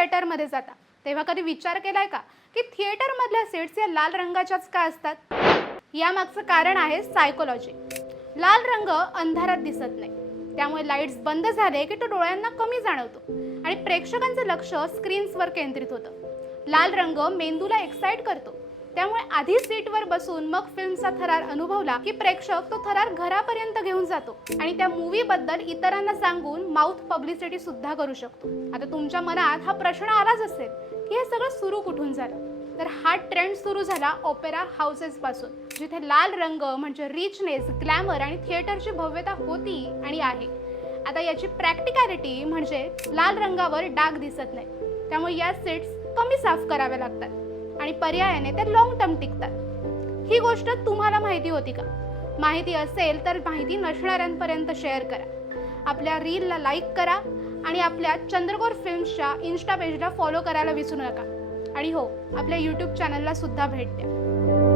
थिएटरमध्ये जाता तेव्हा कधी विचार केलाय का की थिएटरमधल्या सीट्स या लाल रंगाच्याच का असतात? यामागचं कारण आहे सायकोलॉजी. लाल रंग अंधारात दिसत नाही, त्यामुळे लाईट्स बंद झाले की तो डोळ्यांना कमी जाणवतो आणि प्रेक्षकांचं लक्ष स्क्रीन्सवर केंद्रित होतं. लाल रंग मेंदूला एक्साइट करतो, त्यामुळे आधी सीटवर बसून मग फिल्मचा थरार अनुभवला की प्रेक्षक तो थरार घरापर्यंत घेऊन जातो आणि त्या मूवी बद्दल इतरांना सांगून माउथ पब्लिसिटी सुद्धा करू शकतो. आता तुमच्या मनात हा प्रश्न आलाच असेल की हे सगळं सुरू कुठून झालं? तर हा ट्रेंड सुरू झाला ओपेरा हाऊसेस पासून, जिथे लाल रंग म्हणजे रिचनेस, ग्लॅमर आणि थिएटरची भव्यता होती आणि आहे. आता याची प्रॅक्टिकॅलिटी म्हणजे लाल रंगावर डाग दिसत नाही, त्यामुळे या सीट्स कमी साफ कराव्या लागतात आणि पर्यायाने ते लॉंग टर्म टिकतात. ही गोष्ट तुम्हाला माहिती होती का? माहिती असेल तर माहिती नसणाऱ्यांपर्यंत शेअर करा. आपल्या रीलला लाईक करा आणि आपल्या चंद्रकोर फिल्म्सच्या इन्स्टा पेजला फॉलो करायला विसरू नका. आणि हो, आपल्या यूट्यूब चॅनलला सुद्धा भेट द्या.